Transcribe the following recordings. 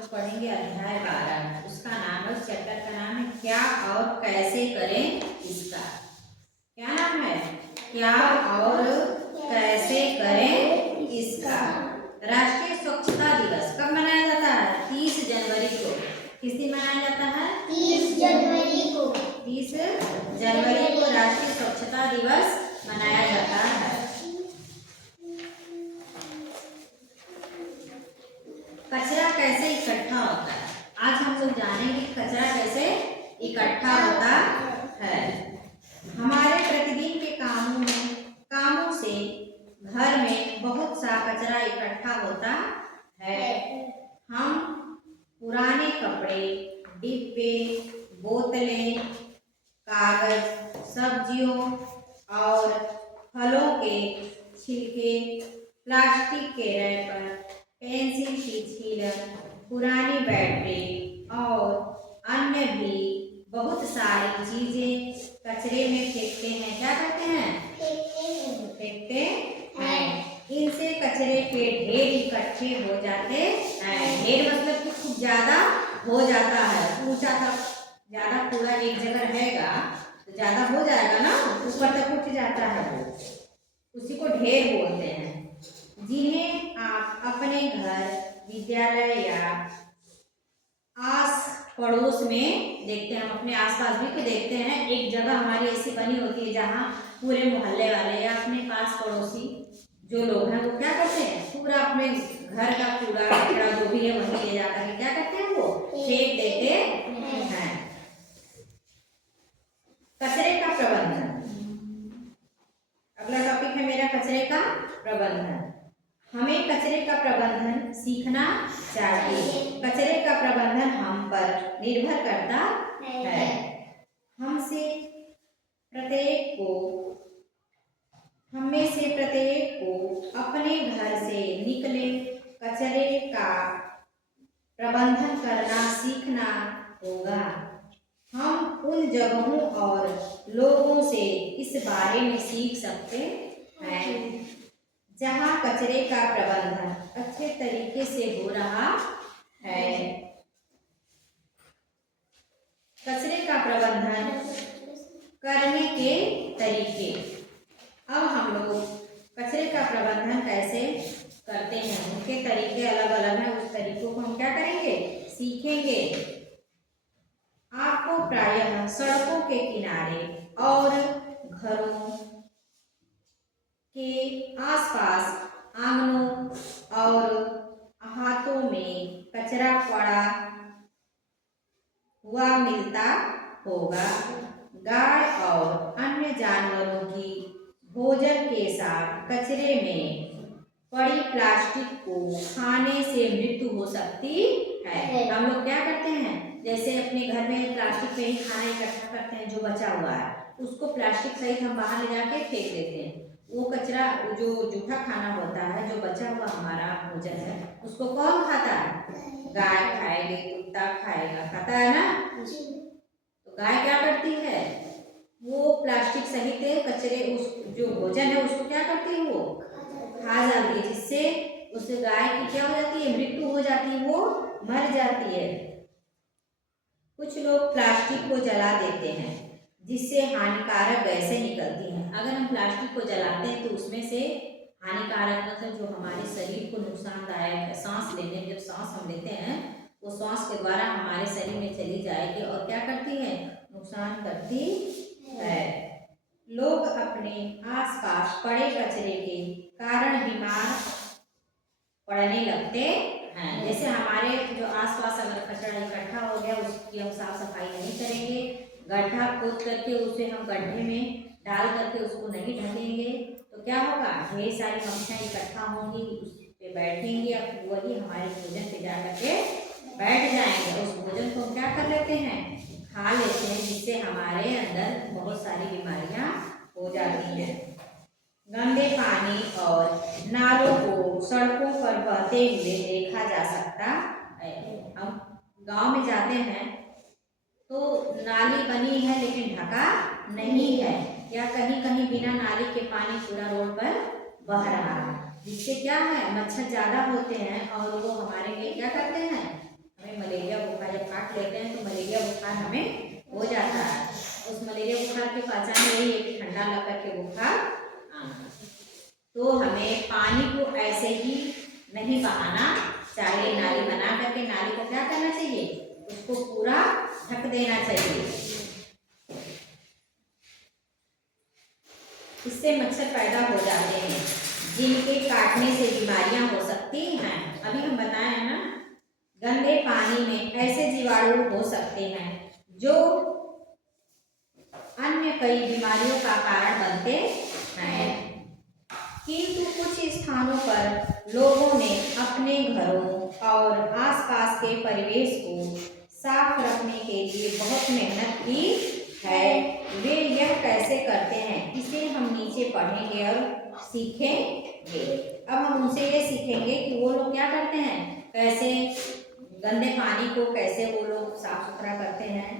लोग पढ़ेंगे अध्याय 12। उसका नाम है, उस चैप्टर का नाम है क्या और कैसे करें इसका। क्या नाम है? क्या और कैसे करें इसका। राष्ट्रीय स्वच्छता दिवस कब मनाया जाता है? 30 जनवरी को। किस दिन मनाया जाता है? 30 जनवरी को। 30 जनवरी को राष्ट्रीय स्वच्छता दिवस मनाया जाता है। कचरा कैसे इकट्ठा होता है, आज हम लोग जानेंगे कचरा कैसे इकट्ठा होता है। हमारे प्रतिदिन के कामों से घर में बहुत सा कचरा इकट्ठा होता है। हम पुराने कपड़े, डिब्बे, बोतलें, कागज, सब्जियों और फलों के छिलके, प्लास्टिक के रैपर, पेंसिल की छीलन, पुरानी बैटरी और अन्य भी बहुत सारी चीजें कचरे में फेंकते हैं। क्या करते हैं? फेंकते हैं। इनसे कचरे के ढेर इकट्ठे हो जाते हैं। ढेर मतलब कि खूब ज्यादा हो जाता है। ऊंचा तक ज्यादा कूड़ा एक जगह रहेगा तो ज्यादा हो जाएगा ना, ऊपर तक उठ जाता है, वो उसी को ढेर बोलते हैं। जिन्हें आप अपने घर, विद्यालय या आस पड़ोस में देखते हैं। हम अपने आसपास भी तो देखते हैं। एक जगह हमारी ऐसी बनी होती है जहाँ पूरे मोहल्ले वाले या अपने पास पड़ोसी जो लोग हैं वो क्या करते हैं, पूरा अपने घर का कूड़ा कचरा जो भी है वहीं ले जाकर के क्या करते हैं, वो फेंक देते हैं। कचरे का प्रबंधन, अगला टॉपिक है मेरा कचरे का प्रबंधन। हमें कचरे का प्रबंधन सीखना चाहिए। कचरे का प्रबंधन हम पर निर्भर करता है। हम में से प्रत्येक को अपने घर से निकले कचरे का प्रबंधन करना सीखना होगा। हम उन जगहों और लोगों से इस बारे में सीख सकते हैं जहाँ कचरे का प्रबंधन अच्छे तरीके से हो रहा है। कचरे का प्रबंधन करने के तरीके। अब हम लोग कचरे का प्रबंधन कैसे करते हैं, उनके तरीके अलग अलग हैं। उस तरीकों को हम क्या करेंगे, सीखेंगे। आपको प्रायः सड़कों के किनारे और घरों के आसपास, आंगनों और अहातों में कचरा पड़ा हुआ मिलता होगा। गाय और अन्य जानवरों की भोजन के साथ कचरे में पड़ी प्लास्टिक को खाने से मृत्यु हो सकती है। हम लोग क्या करते हैं, जैसे अपने घर में प्लास्टिक पे ही खाना इकट्ठा करते हैं, जो बचा हुआ है उसको प्लास्टिक सहित हम बाहर ले जाके फेंक देते हैं। वो कचरा जो जूठा खाना होता है, जो बचा हुआ हमारा भोजन है, उसको कौन खाता है? गाय खाएगी, कुत्ता खाएगा, खाता है ना। तो गाय क्या करती है, वो प्लास्टिक सहित कचरे, उस जो भोजन है उसको क्या करती है, वो खा जाती है, जिससे उस गाय की क्या हो जाती है, मृत्यु हो जाती है, वो मर जाती है। कुछ लोग प्लास्टिक को जला देते हैं जिससे हानिकारक गैसें निकलती हैं। अगर हम प्लास्टिक को जलाते हैं तो उसमें से हानिकारक मतलब जो हमारे शरीर को नुकसानदायक है, सांस लेने, जब सांस हम लेते हैं वो सांस के द्वारा हमारे शरीर में चली जाएगी और क्या करती है, नुकसान करती है। लोग अपने आसपास पड़े कचरे के कारण बीमार पड़ने लगते हैं। जैसे हमारे जो आसपास अगर कचरा इकट्ठा हो गया, उसकी हम साफ सफाई नहीं करेंगे, गड्ढा खोद करके उसे हम गड्ढे में डाल करके उसको नहीं ढकेंगे, तो क्या होगा, ढेर सारी मक्खियाँ इकट्ठा होंगी, उस पे बैठेंगी, अब वही हमारे भोजन पे जा करके बैठ जाएंगे। उस भोजन को क्या कर लेते हैं, खा लेते हैं, जिससे हमारे अंदर बहुत सारी बीमारियां हो जाती हैं। गंदे पानी और नालों को सड़कों पर बहते हुए देखा जा सकता है। हम गांव में जाते हैं तो नाली बनी है लेकिन ढका नहीं है, या कहीं कहीं बिना नाली के पानी पूरा रोड पर बह रहा है, जिससे क्या है, मच्छर ज़्यादा होते हैं और वो हमारे लिए क्या करते हैं, हमें मलेरिया बुखार जब काट लेते हैं तो मलेरिया बुखार हमें हो जाता है। उस मलेरिया बुखार की पहचान यही है कि ठंडा लग करके बुखार आना। तो हमें पानी को ऐसे ही नहीं बहाना चाहिए, नाली बना करके नाली को क्या करना चाहिए, उसको पूरा ढक देना चाहिए। इससे मच्छर पैदा हो जाते हैं जिनके काटने से बीमारियां हो सकती हैं। अभी हम बताए हैं ना, गंदे पानी में ऐसे जीवाणु हो सकते हैं जो अन्य कई बीमारियों का कारण बनते हैं। किंतु कुछ स्थानों पर लोगों ने अपने घरों और आसपास के परिवेश को साफ रखने के लिए बहुत मेहनत की है। वे यह कैसे करते हैं, इसे हम नीचे पढ़ेंगे और सीखेंगे। अब हम उनसे ये सीखेंगे कि वो लोग क्या करते हैं, कैसे गंदे पानी को कैसे वो लोग साफ सुथरा करते हैं,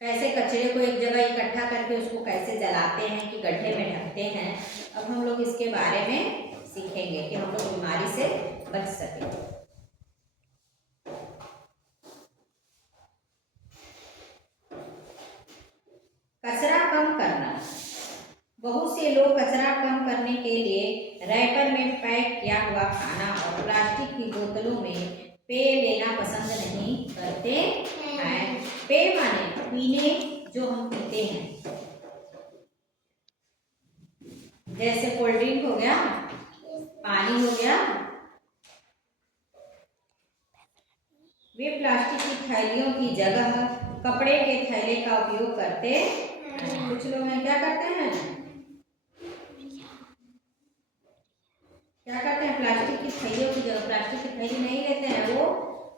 कैसे कचरे को एक जगह इकट्ठा करके उसको कैसे जलाते हैं कि गड्ढे में ढकते हैं। अब हम लोग इसके बारे में सीखेंगे कि हम लोग बीमारी से बच सकें। कचरा कम करना। बहुत से लोग कचरा कम करने के लिए रैपर में पैक किया हुआ खाना और प्लास्टिक की बोतलों में पेय लेना पसंद नहीं करते हैं। पेय माने पीने जो हम पीते हैं, जैसे कोल्ड ड्रिंक हो गया, पानी हो गया, वे प्लास्टिक की थैलियों की जगह कपड़े के थैले का उपयोग करते हैं। कुछ लोग हैं क्या करते हैं, प्लास्टिक की थैलियों की जगह प्लास्टिक की थैली नहीं लेते हैं,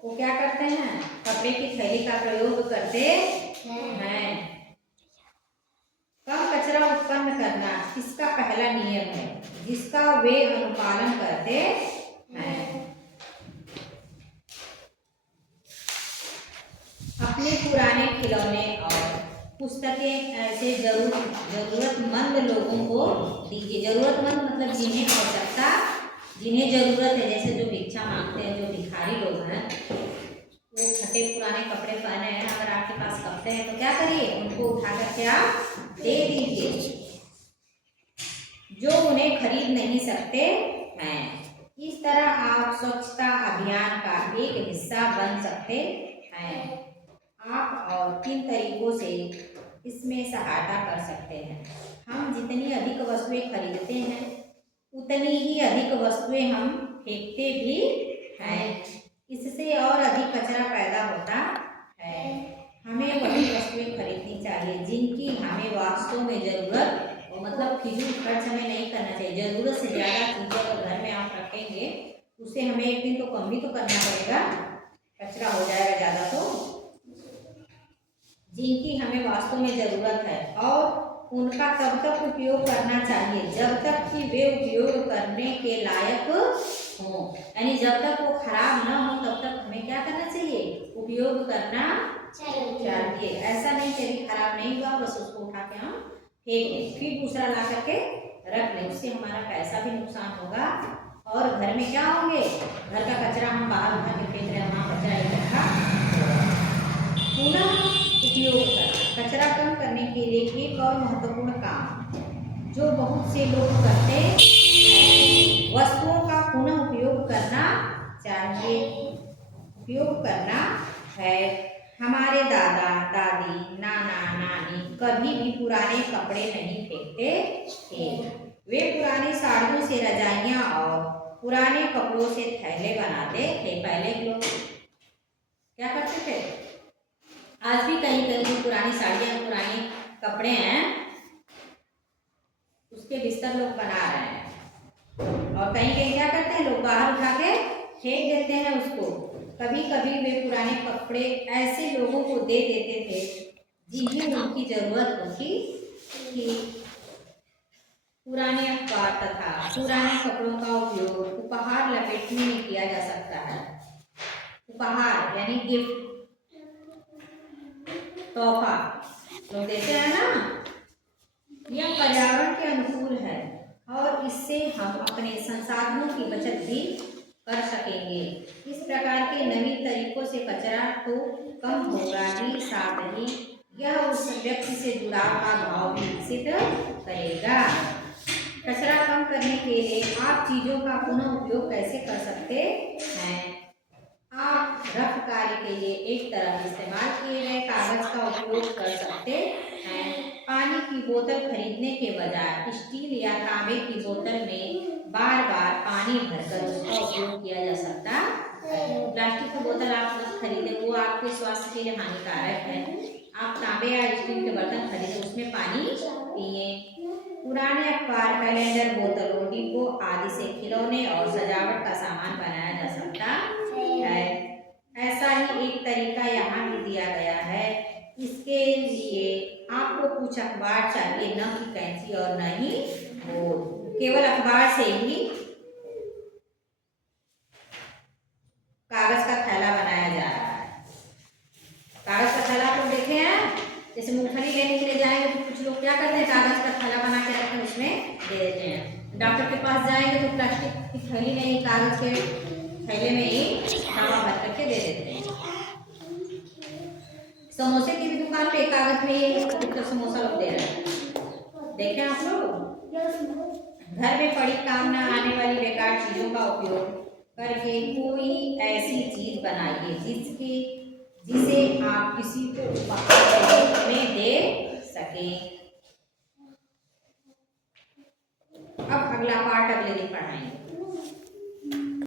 वो क्या करते हैं, कपड़े की थैली का प्रयोग करते हैं। कम कचरा उत्पन्न करना इसका पहला नियम है जिसका वे अनुपालन करते हैं। अपने पुराने खिलौने और पुस्तकें ऐसे जरूरतमंद लोगों को दीजिए। जरूरतमंद मतलब जिन्हें आवश्यकता, जिन्हें जरूरत है, जैसे जो भिक्षा मांगते हैं, जो भिखारी लोग हैं, वो फटे पुराने कपड़े पहने हैं, अगर आपके पास कपड़े हैं तो क्या करिए, उनको उठा करके आप दे दीजिए जो उन्हें खरीद नहीं सकते हैं। इस तरह आप स्वच्छता अभियान का एक हिस्सा बन सकते हैं। आप और किन तरीकों से इसमें सहायता कर सकते हैं। हम जितनी अधिक वस्तुएं खरीदते हैं उतनी ही अधिक वस्तुएं हम फेंकते भी हैं। इससे और अधिक कचरा पैदा होता है। हमें वही वस्तुएं खरीदनी चाहिए जिनकी हमें वास्तव में जरूरत, मतलब फिजूल खर्च हमें नहीं करना चाहिए। जरूरत से ज़्यादा चीज़ें अगर घर में आप रखेंगे उससे हमें एक दिन तो कम भी तो करना पड़ेगा, कचरा हो जाएगा ज़्यादा। तो जिनकी हमें वास्तव में ज़रूरत है और उनका तब तक उपयोग करना चाहिए जब तक कि वे उपयोग करने के लायक हों, यानी जब तक वो खराब ना हो तब तक हमें क्या करना चाहिए, उपयोग करना चाहिए। ऐसा नहीं कि खराब नहीं हुआ बस उसको उठा के हम फेंक दें, फिर दूसरा ला करके रख लें, उससे हमारा पैसा भी नुकसान होगा और घर में क्या होंगे, घर का कचरा हम बाहर उठा के फेंक रहे हैं, वहाँ कचरा इकट्ठा। पुनः उपयोग करना। कचरा कम करने के लिए एक और महत्वपूर्ण काम जो बहुत से लोग करते हैं, वस्तुओं का पुनः उपयोग करना चाहिए। उपयोग करना है। हमारे दादा दादी, नाना नानी कभी भी पुराने कपड़े नहीं फेंकते थे। वे पुरानी साड़ियों से रजाइयाँ और पुराने कपड़ों से थैले बनाते थे। पहले के लोग क्या करते थे, आज भी कहीं कहीं पुरानी साड़ियाँ, पुराने कपड़े हैं, उसके बिस्तर लोग बना रहे हैं और कहीं कहीं क्या करते हैं लोग बाहर उठा के फेंक देते हैं उसको। कभी कभी वे पुराने कपड़े ऐसे लोगों को दे देते थे जिन्हें उनकी जरूरत होती थी। पुराने अखबार तथा पुराने कपड़ों का उपयोग उपहार लपेटने में किया जा सकता है। उपहार यानी गिफ्ट, तोहफा लोग देते हैं ना, यह पर्यावरण के अनुकूल है और इससे हम अपने संसाधनों की बचत भी कर सकेंगे। इस प्रकार के नवीन तरीकों से कचरा तो कम होगा ही, साथ ही यह उस व्यक्ति से जुड़ाव का भाव भी विकसित करेगा। कचरा कम करने के लिए आप चीजों का पुनः उपयोग कैसे कर सकते हैं? आप रफ कार्य के लिए एक तरफ इस्तेमाल किए गए कागज का उपयोग कर सकते हैं। पानी की बोतल खरीदने के बजाय स्टील या तांबे की बोतल में बार बार पानी भरकर उसका उपयोग किया जा सकता है। प्लास्टिक की बोतल आप मत खरीदें, वो आपके स्वास्थ्य के लिए हानिकारक है। आप तांबे या स्टील के बर्तन खरीदें, उसमें पानी पिए। पुराने अखबार, कैलेंडर, बोतलों, डिब्बों आदि से खिलौने और सजावट का सामान बनाया जा सकता है। ऐसा ही एक तरीका यहाँ भी दिया गया है। इसके लिए आपको कुछ अखबार चाहिए, न कि कैंची और न ही बोर्ड। केवल अखबार से ही कागज का थैला बनाया जा रहा है। कागज का थैला आप लोग देखे हैं, जैसे मूंगफली लेने के लिए जाएंगे तो कुछ लोग क्या करते हैं, कागज का थैला बना के रखकर उसमें दे देते हैं। डॉक्टर के पास जाएंगे तो प्लास्टिक की थैली नहीं, कागज के थैले में ही दवा भर करके दे देते हैं। समोसे की भी दुकान पे कागज में ही अधिकतर समोसा लोग दे रहे हैं, देखें आप लोग। घर में पड़ी काम न आने वाली बेकार चीजों का उपयोग करके कोई ऐसी चीज बनाइए जिसे आप किसी को उपहार के रूप में दे सकें। अब अगला पार्ट अगले दिन पढ़ाएंगे।